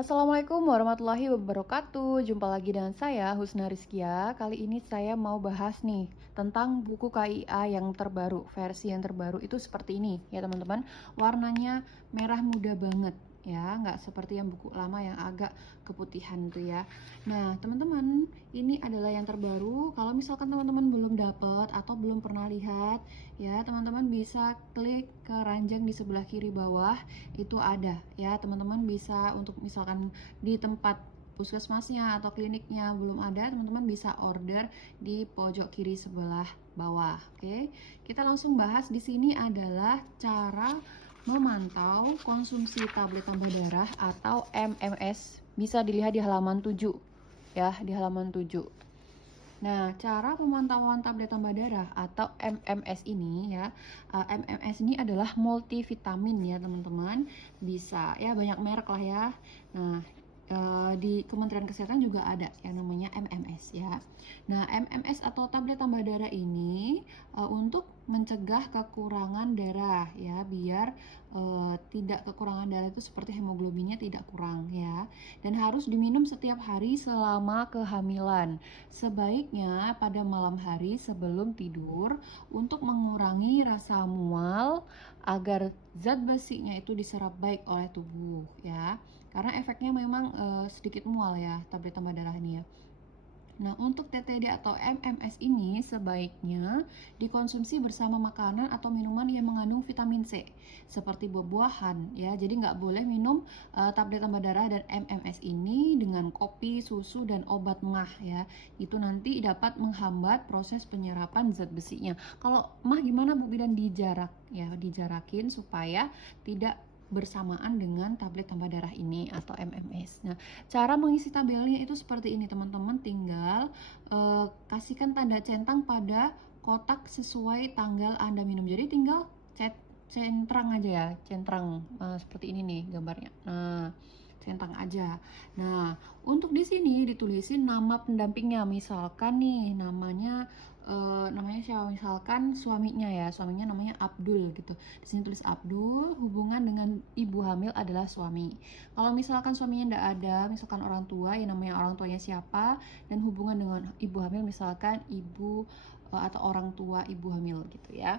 Assalamualaikum warahmatullahi wabarakatuh. Jumpa lagi dengan saya Husna Rizkia. Kali ini saya mau bahas nih tentang buku KIA yang terbaru. Versi yang terbaru itu seperti ini ya teman-teman. Warnanya merah muda banget ya, nggak seperti yang buku lama yang agak keputihan tuh ya. Nah teman-teman, ini adalah yang terbaru. Kalau misalkan teman-teman belum dapat atau belum pernah lihat ya, teman-teman bisa klik ke ranjang di sebelah kiri bawah, itu ada ya. Teman-teman bisa untuk misalkan di tempat puskesmasnya atau kliniknya belum ada, teman-teman bisa order di pojok kiri sebelah bawah. Oke, kita langsung bahas. Di sini adalah cara memantau konsumsi tablet tambah darah atau MMS. Bisa dilihat di halaman 7 ya, di halaman 7. Nah, cara pemantauan tablet tambah darah atau MMS ini ya, MMS ini adalah multivitamin ya teman-teman. Bisa ya, banyak merek lah ya. Nah, di Kementerian Kesehatan juga ada yang namanya MMS ya. Nah, MMS atau tablet tambah darah ini untuk mencegah kekurangan darah ya, biar tidak kekurangan darah itu seperti hemoglobinnya tidak kurang ya. Dan harus diminum setiap hari selama kehamilan. Sebaiknya pada malam hari sebelum tidur untuk mengurangi rasa mual agar zat besinya itu diserap baik oleh tubuh ya. Karena efeknya memang sedikit mual ya tablet tambah darah ini ya. Nah, untuk TTD atau MMS ini sebaiknya dikonsumsi bersama makanan atau minuman yang mengandung vitamin C, seperti buah-buahan ya. Jadi nggak boleh minum tablet tambah darah dan MMS ini dengan kopi, susu, dan obat mah ya. Itu nanti dapat menghambat proses penyerapan zat besinya. Kalau mah gimana Bu Bidan? Dijarak ya, dijarakin supaya tidak bersamaan dengan tablet tambah darah ini atau MMS. Nah, cara mengisi tabelnya itu seperti ini teman-teman, tinggal kasihkan tanda centang pada kotak sesuai tanggal Anda minum. Jadi tinggal centang aja ya, centang seperti ini nih gambarnya. Nah, centang aja. Nah, untuk di sini ditulisin nama pendampingnya. Misalkan nih namanya siapa? Misalkan suaminya ya, suaminya namanya Abdul gitu. Di sini tulis Abdul, hubungan dengan ibu hamil adalah suami. Kalau misalkan suaminya tidak ada, misalkan orang tua, ya namanya orang tuanya siapa, dan hubungan dengan ibu hamil misalkan ibu atau orang tua ibu hamil gitu ya.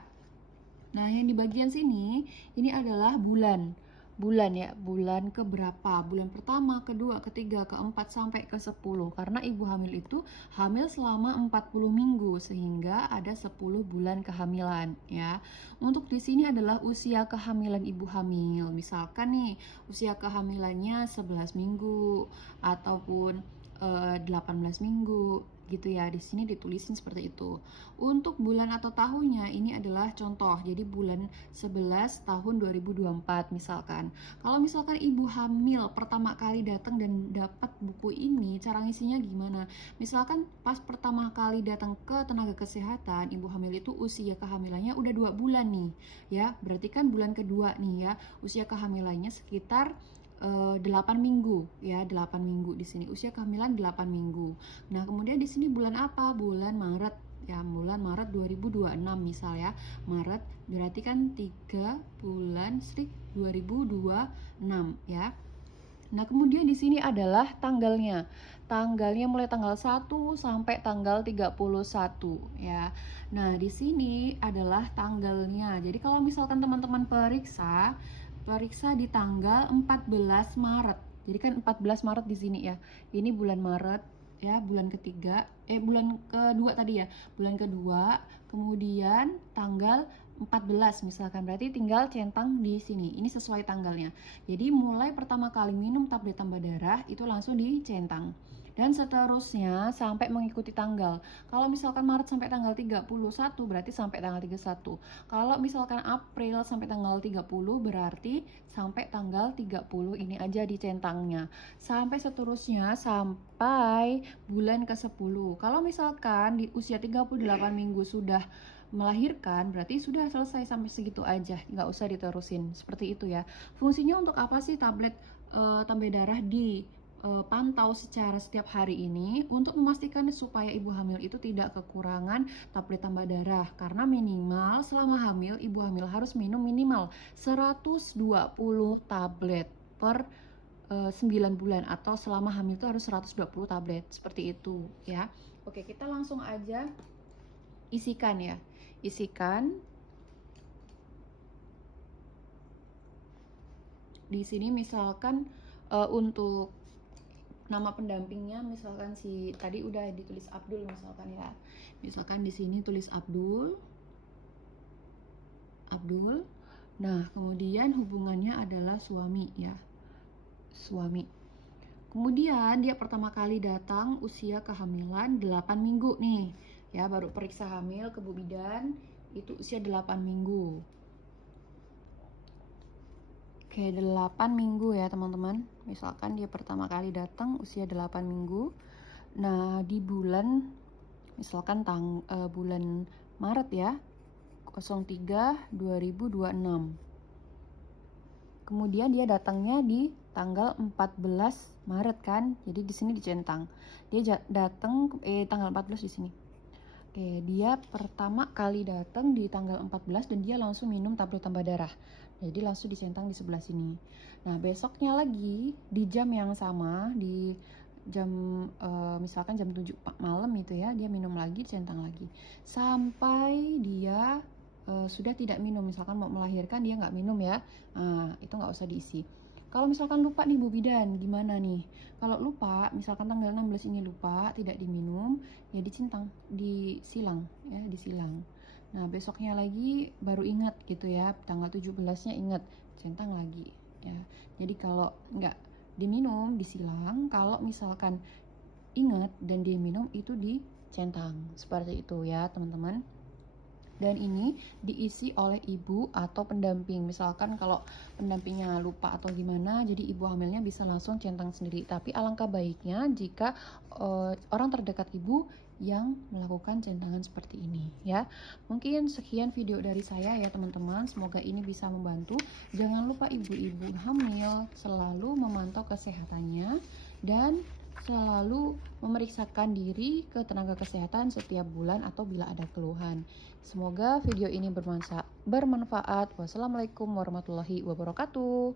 Nah, yang di bagian sini ini adalah bulan. Bulan ya, bulan keberapa? Bulan pertama, kedua, ketiga, keempat sampai ke-10. Karena ibu hamil itu hamil selama 40 minggu sehingga ada 10 bulan kehamilan ya. Untuk di sini adalah usia kehamilan ibu hamil. Misalkan nih, usia kehamilannya 11 minggu ataupun 18 minggu gitu ya. Di sini ditulisin seperti itu. Untuk bulan atau tahunnya ini adalah contoh. Jadi bulan 11 tahun 2024 misalkan. Kalau misalkan ibu hamil pertama kali datang dan dapat buku ini, cara ngisinya gimana? Misalkan pas pertama kali datang ke tenaga kesehatan, ibu hamil itu usia kehamilannya udah 2 bulan nih ya. Berarti kan bulan kedua nih ya, usia kehamilannya sekitar 8 minggu ya, 8 minggu di sini. Usia kehamilan 8 minggu. Nah, kemudian di sini bulan apa? Bulan Maret ya, bulan Maret 2026 misal ya. Maret berarti kan 3 bulan 2026 ya. Nah, kemudian di sini adalah tanggalnya. Tanggalnya mulai tanggal 1 sampai tanggal 31 ya. Nah, di sini adalah tanggalnya. Jadi kalau misalkan teman-teman periksa di tanggal 14 Maret. Jadi kan 14 Maret di sini ya. Ini bulan Maret ya, bulan bulan kedua tadi ya. Bulan kedua, kemudian tanggal 14 misalkan, berarti tinggal centang di sini. Ini sesuai tanggalnya. Jadi mulai pertama kali minum tablet tambah darah itu langsung dicentang. Dan seterusnya sampai mengikuti tanggal. Kalau misalkan Maret sampai tanggal 31 berarti sampai tanggal 31. Kalau misalkan April sampai tanggal 30 berarti sampai tanggal 30 ini aja dicentangnya. Sampai seterusnya sampai bulan ke-10. Kalau misalkan di usia 38 minggu sudah melahirkan berarti sudah selesai sampai segitu aja, nggak usah diterusin seperti itu ya. Fungsinya untuk apa sih tablet tambah darah pantau secara setiap hari ini? Untuk memastikan supaya ibu hamil itu tidak kekurangan tablet tambah darah, karena minimal selama hamil ibu hamil harus minum minimal 120 tablet per 9 bulan atau selama hamil itu harus 120 tablet seperti itu ya. Oke, kita langsung aja isikan ya. Isikan di sini misalkan untuk nama pendampingnya misalkan si tadi udah ditulis Abdul misalkan ya. Misalkan di sini tulis Abdul. Nah, kemudian hubungannya adalah suami ya. Suami. Kemudian dia pertama kali datang usia kehamilan 8 minggu nih. Ya, baru periksa hamil ke Bu Bidan itu usia 8 minggu. Oke, 8 minggu ya teman-teman. Misalkan dia pertama kali datang usia 8 minggu. Nah, di bulan misalkan bulan Maret ya. 03/2026. Kemudian dia datangnya di tanggal 14 Maret kan. Jadi di sini dicentang. Dia datang tanggal 14 di sini. Oke, dia pertama kali datang di tanggal 14 dan dia langsung minum tablet tambah darah. Jadi langsung dicentang di sebelah sini. Nah, besoknya lagi di jam yang sama, di jam misalkan jam 7 malam itu ya, dia minum lagi, dicentang lagi. Sampai dia sudah tidak minum, misalkan mau melahirkan dia nggak minum ya. Nah, itu nggak usah diisi. Kalau misalkan lupa nih Bu Bidan, gimana nih? Kalau lupa, misalkan tanggal 16 ini lupa, tidak diminum, ya dicentang, disilang ya, disilang. Nah, besoknya lagi baru ingat gitu ya, tanggal 17-nya ingat, centang lagi ya. Jadi kalau nggak diminum, disilang, kalau misalkan ingat dan diminum itu dicentang. Seperti itu ya, teman-teman. Dan ini diisi oleh ibu atau pendamping. Misalkan kalau pendampingnya lupa atau gimana, jadi ibu hamilnya bisa langsung centang sendiri. Tapi alangkah baiknya jika orang terdekat ibu yang melakukan centangan seperti ini ya. Mungkin sekian video dari saya ya teman-teman. Semoga ini bisa membantu. Jangan lupa ibu-ibu hamil selalu memantau kesehatannya dan selalu memeriksakan diri ke tenaga kesehatan setiap bulan atau bila ada keluhan. Semoga video ini bermanfaat. Wassalamualaikum warahmatullahi wabarakatuh.